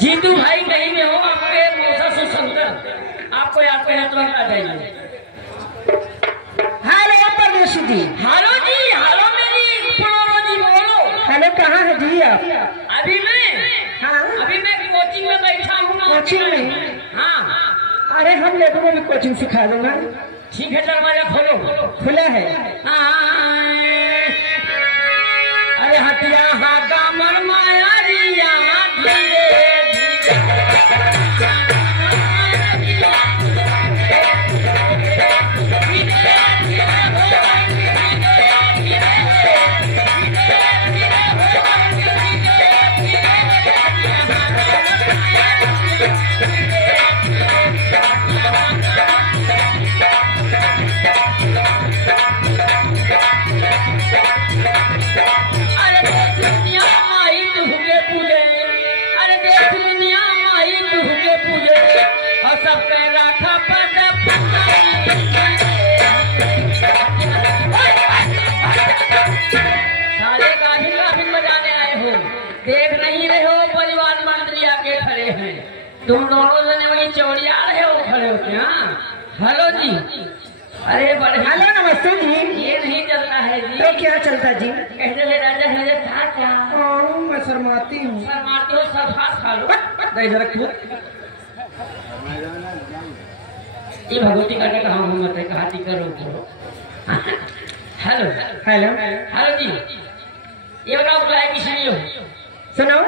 जीतू भाई कहीं में हो, आपके मौसा सुशंकर आपको याद पे हाथ आ जाइए। हेलो परदेशी जी। हेलो जी, हेलो मेरी पड़ोलो जी, बोलो। हेलो, कहाँ है जी आप? अभी मैं, हाँ, अभी मैं कोचिंग में बैठा हूँ। कोचिंग में? हाँ। अरे हम लोगों को भी कोचिंग सिखा दूंगा। ठीक है, दरवाजा खोलो। खुला है? अरे हटिया हाथा मन माया रिया धीरे देख नहीं रहे हो, परिवार मंत्री आके खड़े हैं, तुम दोनों जने वही चौड़िया रहे हो खड़े होते। हाँ हेलो जी। अरे बड़े हेलो, नमस्ते जी। ये नहीं चलता है जी। तो क्या चलता जी? कहते ले राजा है था क्या? मैं शर्माती हूँ। शर्माती हो, सब हाथ खा लो। ये भगवती करके कहा हूँ मत कहा करो। हेलो हेलो हेलो जी, ये बताओ बुलाया किसी ने? सुनो,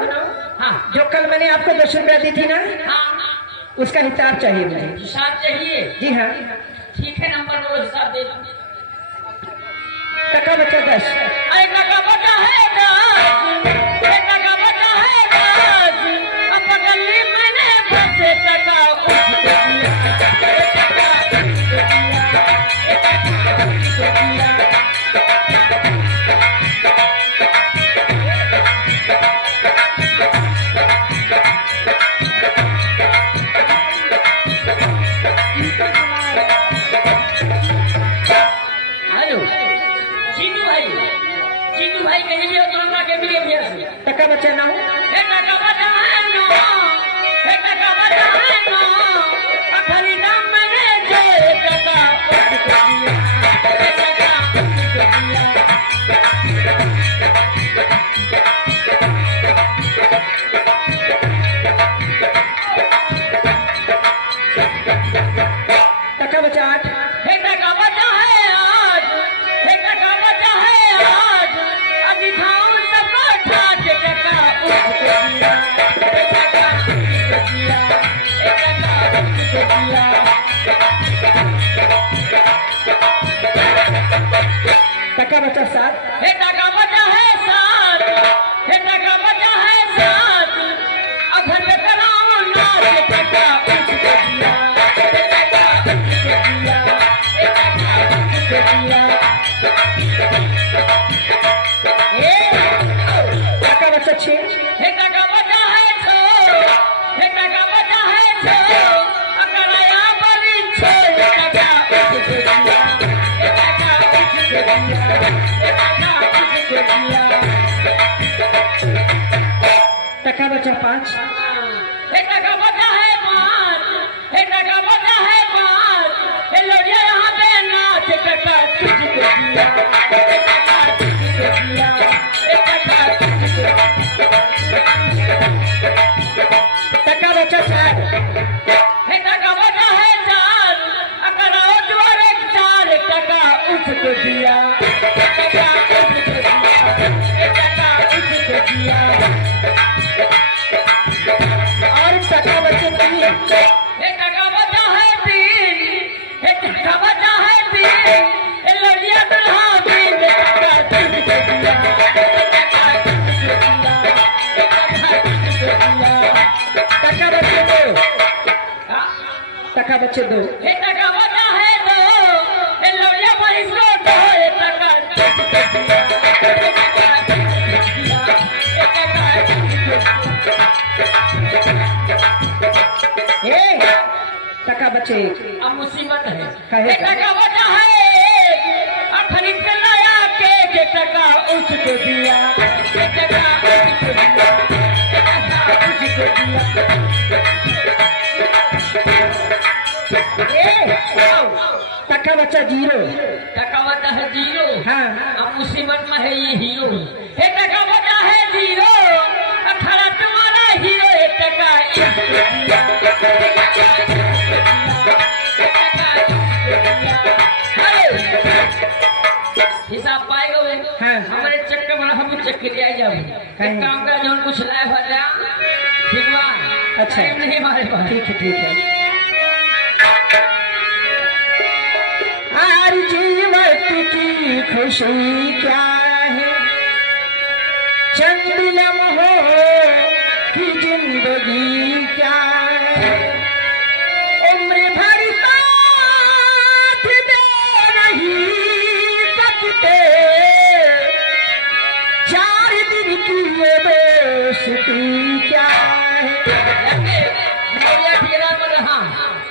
हाँ, जो कल मैंने आपको 10 रुपया दी थी ना, हाँ, उसका हिसाब चाहिए मुझे। हिसाब चाहिए? जी हाँ। ठीक है, नंबर बोलो, हिसाब दे दूँ। टका बचा 10। अरे टका बचा है 10, टका बचा है 10, अब पकड़ी मैंने बचे टका टका बचा ना हो। टका बचा है नो, टका बचा है नो, खरीदा मैंने जो टका टका बचा 8। टका बचा है 8, टका बचा है 8, अभी खाऊं सबको ठाट टका टका बचा 7। टका बचा है 7, टका बचा है 7, अब घर पे कराऊं नाच टका टका बचा 6। टका बचा है 6, टका बचा 5। टका बचा है 5, टका बचा है 5, लोरिया यहाँ पे नाच टका तुझको दिया, टका तुझको दिया, टका टका बचा 4। टका बचा है 4, अगर और 4 टका उसको दिया, टका उसको दिया, टका उसको दिया। और टका बचे 3। टका बचा है 3, टका बचा है 3, लोरिया दुल्हा भी टका तुझको दिया, टका तुझको दिया, टका तुझको दिया। टका बचे 2। टका बचे 2। टका बचा है 2, लोरिया भाई को 2 टका तुझको दिया, टका तुझको दिया, टका तुझको दिया। ए टका बचे 1। अब मुसीबत है। है। टका बचा है 1, खरीद के लाया के टका उसको दिया, टका उसको दिया, टका उसको दिया। टका बचा 0। टका बचा है 0। हाँ। अब मुसीबत में है ये हीरो। टका बचा है 0, खड़ा तुम्हारा हीरो, टका इसको दिया, टका इसको दिया, टका इसको दिया। हिसाब पाएगा वे। हाँ। हमारे चक्कर में हम चक्कर ले जाओ। एक काम कर जो कुछ लाए हो जा, ठीक बा? अच्छा। टाइम नहीं हमारे पास। ठीक है ठीक है। हर जीवन की खुशी क्या है, चंद लम्हों की जिंदगी क्या है, उम्र भर साथ दे नहीं सकते, 4 दिन की ये दोस्ती क्या है।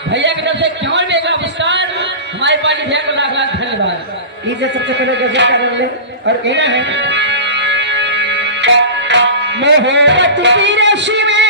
भैया की तरफ से क्यों देगा पुरस्कार, हमारे पार्टी भैया को लाख लाख धन्यवाद। इसे सबसे पहले गजल का रंग ले और कहना है, मोहब्बत की रश्मि में